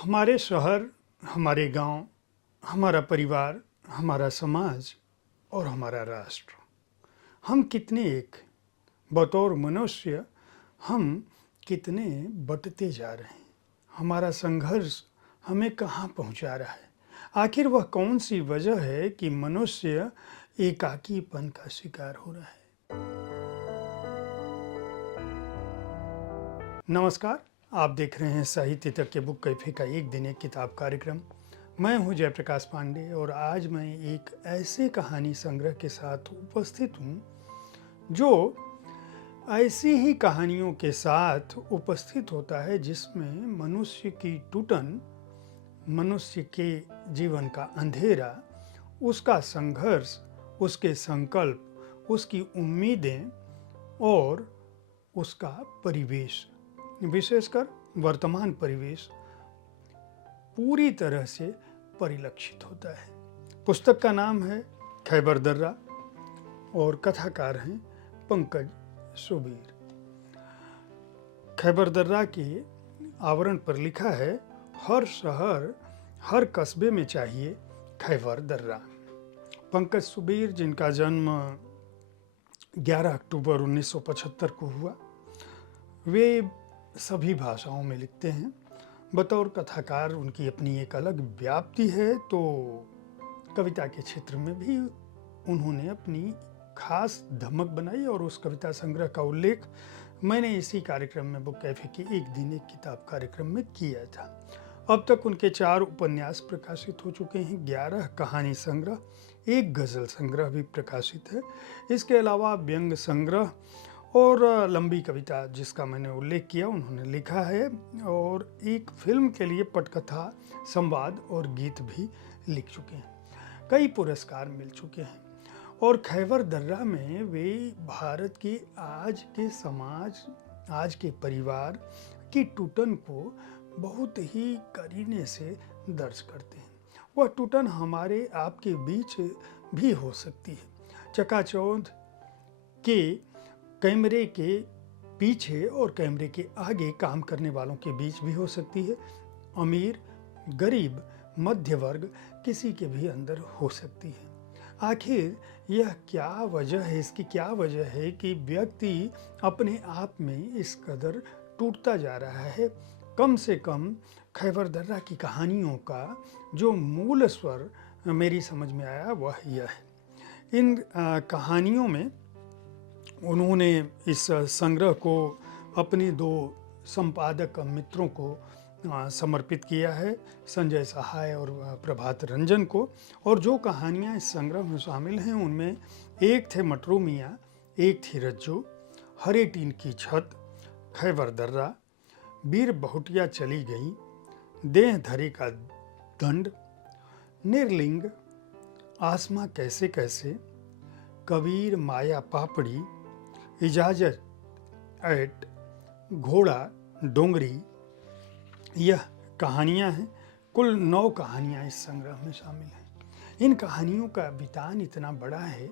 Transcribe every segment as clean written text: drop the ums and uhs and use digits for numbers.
हमारे शहर, हमारे गांव, हमारा परिवार, हमारा समाज और हमारा राष्ट्र, हम कितने एक बतौर मनुष्य हम कितने बंटते जा रहे हैं। हमारा संघर्ष हमें कहाँ पहुँचा रहा है? आखिर वह कौन सी वजह है कि मनुष्य एकाकीपन का शिकार हो रहा है? नमस्कार, आप देख रहे हैं साहित्य तक के बुक कैफे का एक दिन एक किताब कार्यक्रम। मैं हूं जयप्रकाश पांडे और आज मैं एक ऐसे कहानी संग्रह के साथ उपस्थित हूं जो ऐसी ही कहानियों के साथ उपस्थित होता है जिसमें मनुष्य की टूटन, मनुष्य के जीवन का अंधेरा, उसका संघर्ष, उसके संकल्प, उसकी उम्मीदें और उसका परिवेश, विशेषकर वर्तमान परिवेश पूरी तरह से परिलक्षित होता है। पुस्तक का नाम है खैबर दर्रा और कथाकार हैं पंकज सुबीर। खैबर दर्रा के आवरण पर लिखा है, हर शहर हर कस्बे में चाहिए खैबर दर्रा। पंकज सुबीर, जिनका जन्म 11 अक्टूबर 1975 को हुआ, वे सभी भाषाओं में लिखते हैं। बतौर कथाकार उनकी अपनी एक अलग व्याप्ति है, तो कविता के क्षेत्र में भी उन्होंने अपनी खास धमक बनाई और उस कविता संग्रह का उल्लेख मैंने इसी कार्यक्रम में बुक कैफे के एक दिन एक किताब कार्यक्रम में किया था। अब तक उनके 4 उपन्यास प्रकाशित हो चुके हैं, 11 कहानी संग्रह, 1 गज़ल संग्रह भी प्रकाशित है। इसके अलावा व्यंग संग्रह और लंबी कविता जिसका मैंने उल्लेख किया उन्होंने लिखा है, और एक फिल्म के लिए पटकथा, संवाद और गीत भी लिख चुके हैं। कई पुरस्कार मिल चुके हैं और खैबर दर्रा में वे भारत के आज के समाज, आज के परिवार की टूटन को बहुत ही करीने से दर्ज करते हैं। वह टूटन हमारे आपके बीच भी हो सकती है। चकाचौंध के कैमरे के पीछे और कैमरे के आगे काम करने वालों के बीच भी हो सकती है। अमीर, गरीब, मध्य वर्ग, किसी के भी अंदर हो सकती है। आखिर यह क्या वजह है, इसकी क्या वजह है कि व्यक्ति अपने आप में इस कदर टूटता जा रहा है? कम से कम खैबर दर्रा की कहानियों का जो मूल स्वर मेरी समझ में आया वह यह है। इन कहानियों में उन्होंने इस संग्रह को अपने 2 संपादक मित्रों को समर्पित किया है, संजय सहाय और प्रभात रंजन को। और जो कहानियाँ इस संग्रह में शामिल हैं उनमें एक थे मटरू मियाँ, एक थी रज्जू, हरे टीन की छत, खैबर दर्रा, वीर बहुटिया चली गई, देह धरे का दंड, निर्लिंग, आसमां कैसे कैसे, कबीर माया पापड़ी, इजाजत ऐट, घोड़ा, डोंगरी। यह कहानियाँ हैं। कुल 9 कहानियाँ इस संग्रह में शामिल हैं। इन कहानियों का बितान इतना बड़ा है,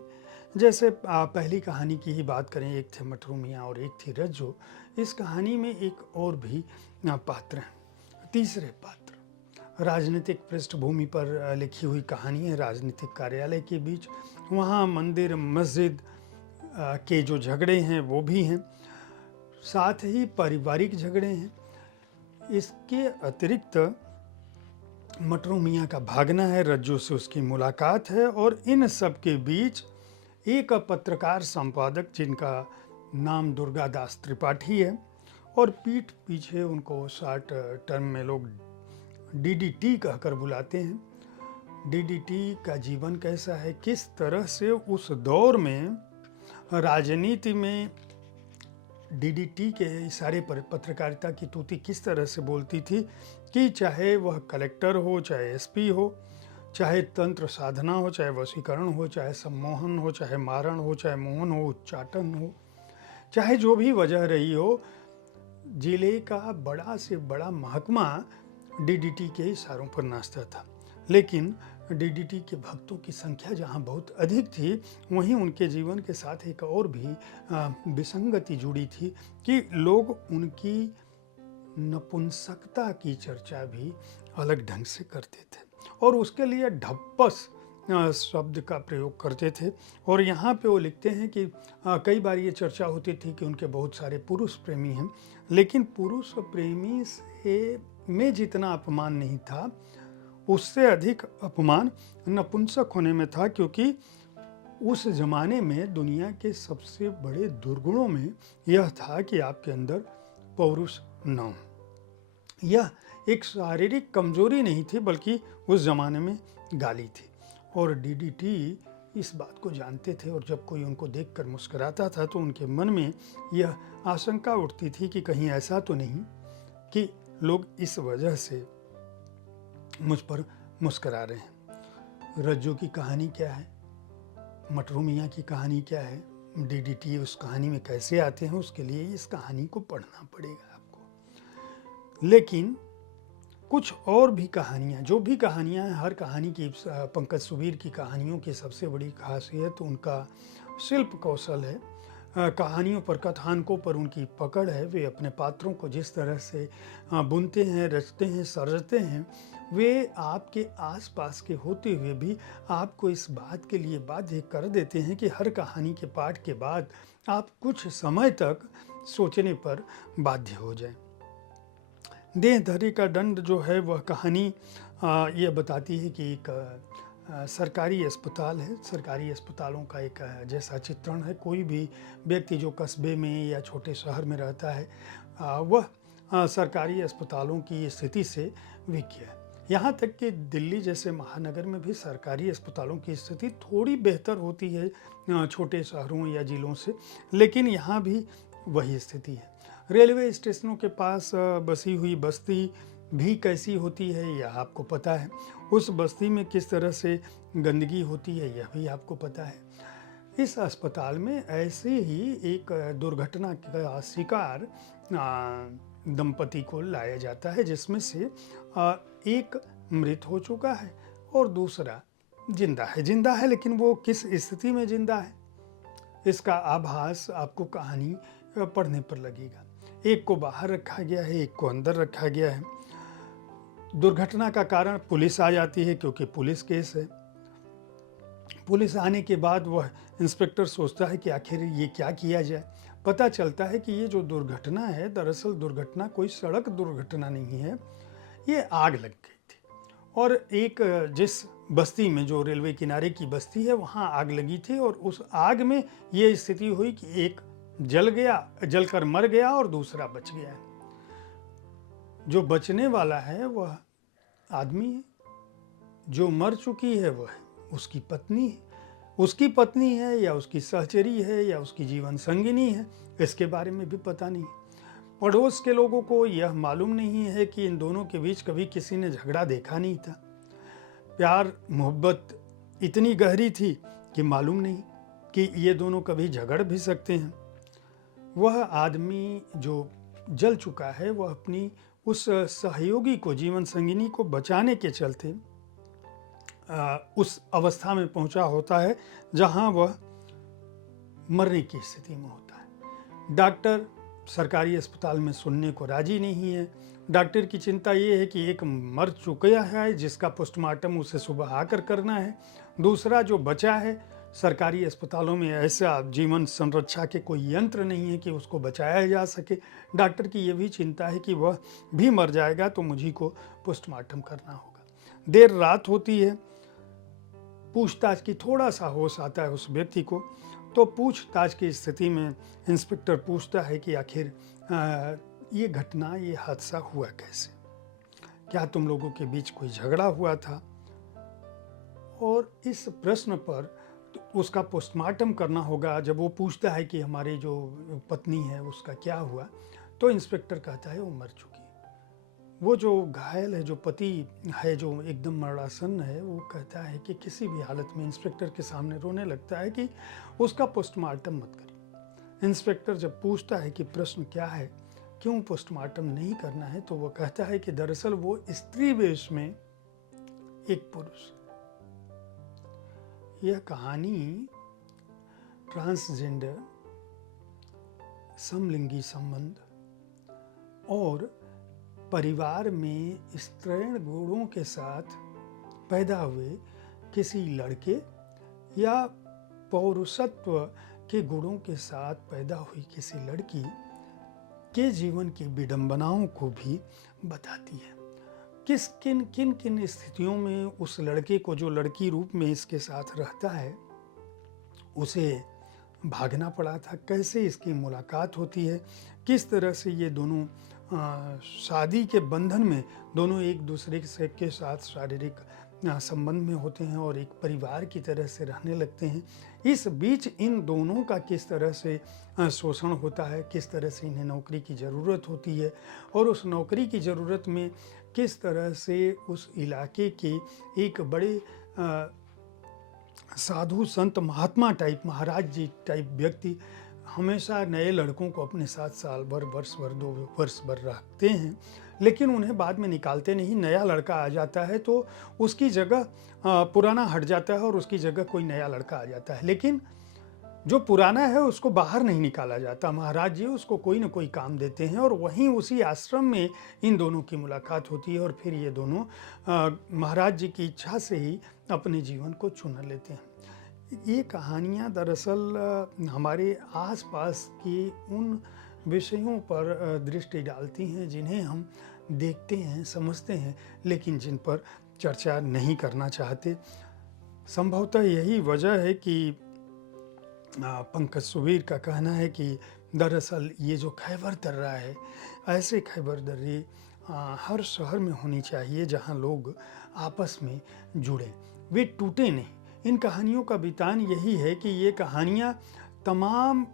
जैसे पहली कहानी की ही बात करें, एक थे मटरू मियाँ और एक थी रज्जू। इस कहानी में एक और भी पात्र हैं, तीसरे पात्र। राजनीतिक पृष्ठभूमि पर लिखी हुई कहानी है, राजनीतिक कार्यालय के बीच। वहाँ मंदिर, मस्जिद के जो झगड़े हैं वो भी हैं, साथ ही पारिवारिक झगड़े हैं। इसके अतिरिक्त मटरू मियाँ का भागना है, रज्जू से उसकी मुलाकात है, और इन सब के बीच एक पत्रकार संपादक जिनका नाम दुर्गादास त्रिपाठी है, और पीठ पीछे उनको शॉर्ट टर्म में लोग डीडीटी कहकर बुलाते हैं। डीडीटी का जीवन कैसा है, किस तरह से उस दौर में राजनीति में डीडीटी के इशारे पर पत्रकारिता की तूती किस तरह से बोलती थी कि चाहे वह कलेक्टर हो, चाहे एसपी हो, चाहे तंत्र साधना हो, चाहे वशीकरण हो, चाहे सम्मोहन हो, चाहे मारण हो, चाहे मोहन हो, उच्चाटन हो, चाहे जो भी वजह रही हो, जिले का बड़ा से बड़ा महकमा डीडीटी के इशारों पर नाचता था। लेकिन डीडीटी के भक्तों की संख्या जहाँ बहुत अधिक थी, वहीं उनके जीवन के साथ एक और भी विसंगति जुड़ी थी कि लोग उनकी नपुंसकता की चर्चा भी अलग ढंग से करते थे और उसके लिए ढप्पस शब्द का प्रयोग करते थे। और यहाँ पे वो लिखते हैं कि कई बार ये चर्चा होती थी कि उनके बहुत सारे पुरुष प्रेमी हैं, लेकिन पुरुष प्रेमी से में जितना अपमान नहीं था, उससे अधिक अपमान नपुंसक होने में था, क्योंकि उस जमाने में दुनिया के सबसे बड़े दुर्गुणों में यह था कि आपके अंदर पौरुष न हो। यह एक शारीरिक कमजोरी नहीं थी, बल्कि उस जमाने में गाली थी। और डीडीटी इस बात को जानते थे और जब कोई उनको देखकर मुस्कुराता था तो उनके मन में यह आशंका उठती थी कि कहीं ऐसा तो नहीं कि लोग इस वजह से मुझ पर मुस्कुरा रहे हैं। रज्जू की कहानी क्या है, मटरू मियाँ की कहानी क्या है, डीडीटी उस कहानी में कैसे आते हैं, उसके लिए इस कहानी को पढ़ना पड़ेगा आपको। लेकिन कुछ और भी कहानियाँ, जो भी कहानियाँ हैं, हर कहानी की, पंकज सुबीर की कहानियों की सबसे बड़ी खासियत उनका शिल्प कौशल है। कहानियों पर, कथानकों पर उनकी पकड़ है। वे अपने पात्रों को जिस तरह से बुनते हैं, रचते हैं, सृजते हैं, वे आपके आसपास के होते हुए भी आपको इस बात के लिए बाध्य कर देते हैं कि हर कहानी के पाठ के बाद आप कुछ समय तक सोचने पर बाध्य हो जाएं। देहधरी का दंड जो है वह कहानी ये बताती है कि एक सरकारी अस्पताल है, सरकारी अस्पतालों का एक जैसा चित्रण है। कोई भी व्यक्ति जो कस्बे में या छोटे शहर में रहता है वह सरकारी अस्पतालों की स्थिति से विज्ञ है। यहाँ तक कि दिल्ली जैसे महानगर में भी सरकारी अस्पतालों की स्थिति थोड़ी बेहतर होती है छोटे शहरों या जिलों से, लेकिन यहाँ भी वही स्थिति है। रेलवे स्टेशनों के पास बसी हुई बस्ती भी कैसी होती है यह आपको पता है। उस बस्ती में किस तरह से गंदगी होती है यह भी आपको पता है। इस अस्पताल में ऐसे ही एक दुर्घटना का शिकार दंपति को लाया जाता है, जिसमें से एक मृत हो चुका है और दूसरा जिंदा है, लेकिन वो किस स्थिति में जिंदा है इसका आभास आपको कहानी पढ़ने पर लगेगा। एक को बाहर रखा गया है, एक को अंदर रखा गया है। दुर्घटना का कारण पुलिस आ जाती है, क्योंकि पुलिस केस है। पुलिस आने के बाद वह इंस्पेक्टर सोचता है कि आखिर ये क्या किया जाए। पता चलता है कि ये जो दुर्घटना है, दरअसल दुर्घटना कोई सड़क दुर्घटना नहीं है, ये आग लग गई थी। और एक जिस बस्ती में, जो रेलवे किनारे की बस्ती है, वहाँ आग लगी थी और उस आग में ये स्थिति हुई कि एक जलकर मर गया और दूसरा बच गया। जो बचने वाला है वह आदमी है, जो मर चुकी है वह उसकी पत्नी है। उसकी पत्नी है या उसकी सहचरी है या उसकी जीवन संगिनी है, इसके बारे में भी पता नहीं। पड़ोस के लोगों को यह मालूम नहीं है कि इन दोनों के बीच कभी किसी ने झगड़ा देखा नहीं था। प्यार मोहब्बत इतनी गहरी थी कि मालूम नहीं कि ये दोनों कभी झगड़ भी सकते हैं। वह आदमी जो जल चुका है, वह अपनी उस सहयोगी को, जीवन संगिनी को बचाने के चलते उस अवस्था में पहुंचा होता है जहां वह मरने की स्थिति में होता है। डॉक्टर सरकारी अस्पताल में सुनने को राजी नहीं है। डॉक्टर की चिंता ये है कि एक मर चुका है जिसका पोस्टमार्टम उसे सुबह आकर करना है, दूसरा जो बचा है, सरकारी अस्पतालों में ऐसा जीवन संरक्षा के कोई यंत्र नहीं है कि उसको बचाया जा सके। डॉक्टर की ये भी चिंता है कि वह भी मर जाएगा तो मुझी को पोस्टमार्टम करना होगा। देर रात होती है, पूछताछ की थोड़ा सा होश आता है उस व्यक्ति को, तो पूछताछ की स्थिति में इंस्पेक्टर पूछता है कि आखिर ये घटना, ये हादसा हुआ कैसे, क्या तुम लोगों के बीच कोई झगड़ा हुआ था? और इस प्रश्न पर उसका पोस्टमार्टम करना होगा। जब वो पूछता है कि हमारी जो पत्नी है उसका क्या हुआ, तो इंस्पेक्टर कहता है वो मर चुकी। वो जो घायल है, जो पति है, जो एकदम मरणासन्न है, वो कहता है कि किसी भी हालत में, इंस्पेक्टर के सामने रोने लगता है कि उसका पोस्टमार्टम मत करिए। इंस्पेक्टर जब पूछता है कि प्रश्न क्या है, क्यों पोस्टमार्टम नहीं करना है, तो वो कहता है कि दरअसल वो स्त्री वेश में एक पुरुष। यह कहानी ट्रांसजेंडर, समलिंगी संबंध और परिवार में स्त्रीण गुणों के साथ पैदा हुए किसी लड़के या पौरुषत्व के गुणों के साथ पैदा हुई किसी लड़की के जीवन की विडंबनाओं को भी बताती है। किन किन स्थितियों में उस लड़के को, जो लड़की रूप में इसके साथ रहता है, उसे भागना पड़ा था, कैसे इसकी मुलाकात होती है, किस तरह से ये दोनों शादी के बंधन में दोनों एक दूसरे के साथ शारीरिक संबंध में होते हैं और एक परिवार की तरह से रहने लगते हैं। इस बीच इन दोनों का किस तरह से शोषण होता है, किस तरह से इन्हें नौकरी की ज़रूरत होती है और उस नौकरी की ज़रूरत में किस तरह से उस इलाके के एक बड़े साधु संत महात्मा टाइप, महाराज जी टाइप व्यक्ति हमेशा नए लड़कों को अपने साथ साल भर, वर्ष भर, 2 वर्ष भर रखते हैं, लेकिन उन्हें बाद में निकालते नहीं। नया लड़का आ जाता है तो उसकी जगह पुराना हट जाता है और उसकी जगह कोई नया लड़का आ जाता है, लेकिन जो पुराना है उसको बाहर नहीं निकाला जाता। महाराज जी उसको कोई ना कोई काम देते हैं और वहीं उसी आश्रम में इन दोनों की मुलाकात होती है और फिर ये दोनों महाराज जी की इच्छा से ही अपने जीवन को चुन लेते हैं। ये कहानियाँ दरअसल हमारे आसपास के उन विषयों पर दृष्टि डालती हैं जिन्हें हम देखते हैं, समझते हैं, लेकिन जिन पर चर्चा नहीं करना चाहते। संभवतः यही वजह है कि पंकज सुबीर का कहना है कि दरअसल ये जो खैबर दर्रा है, ऐसे खैबर दर्रे हर शहर में होनी चाहिए जहाँ लोग आपस में जुड़ें, वे टूटे नहीं। इन कहानियों का वितान यही है कि ये कहानियाँ तमाम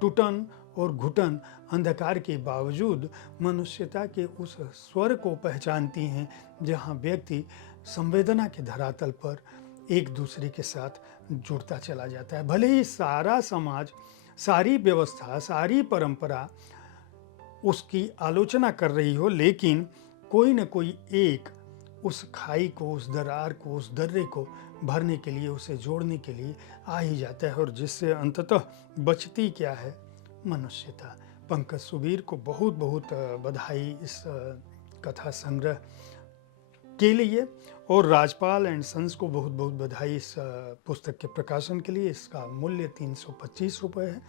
टूटन और घुटन, अंधकार के बावजूद मनुष्यता के उस स्वर को पहचानती हैं जहाँ व्यक्ति संवेदना के धरातल पर एक दूसरे के साथ जुड़ता चला जाता है। भले ही सारा समाज, सारी व्यवस्था, सारी परंपरा उसकी आलोचना कर रही हो, लेकिन कोई न कोई एक उस खाई को, उस दरार को, उस दर्रे को भरने के लिए, उसे जोड़ने के लिए आ ही जाता है और जिससे अंततः बचती क्या है? मनुष्यता। पंकज सुबीर को बहुत बहुत बधाई इस कथा संग्रह के लिए और राजपाल एंड सन्स को बहुत बहुत बधाई इस पुस्तक के प्रकाशन के लिए। इसका मूल्य 325 रुपये है।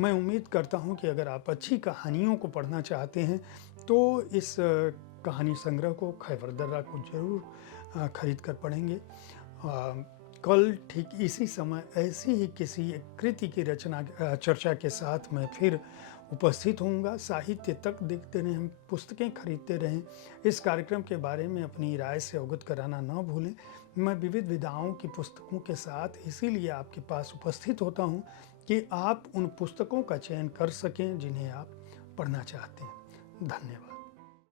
मैं उम्मीद करता हूं कि अगर आप अच्छी कहानियों को पढ़ना चाहते हैं तो इस कहानी संग्रह को, खैबर दर्रा को ज़रूर खरीद कर पढ़ेंगे। कल ठीक इसी समय ऐसी ही किसी कृति की चर्चा के साथ मैं फिर उपस्थित होऊंगा। साहित्य तक देखते रहें, पुस्तकें खरीदते रहें। इस कार्यक्रम के बारे में अपनी राय से अवगत कराना न भूलें। मैं विविध विधाओं की पुस्तकों के साथ इसीलिए आपके पास उपस्थित होता हूं कि आप उन पुस्तकों का चयन कर सकें जिन्हें आप पढ़ना चाहते हैं। धन्यवाद।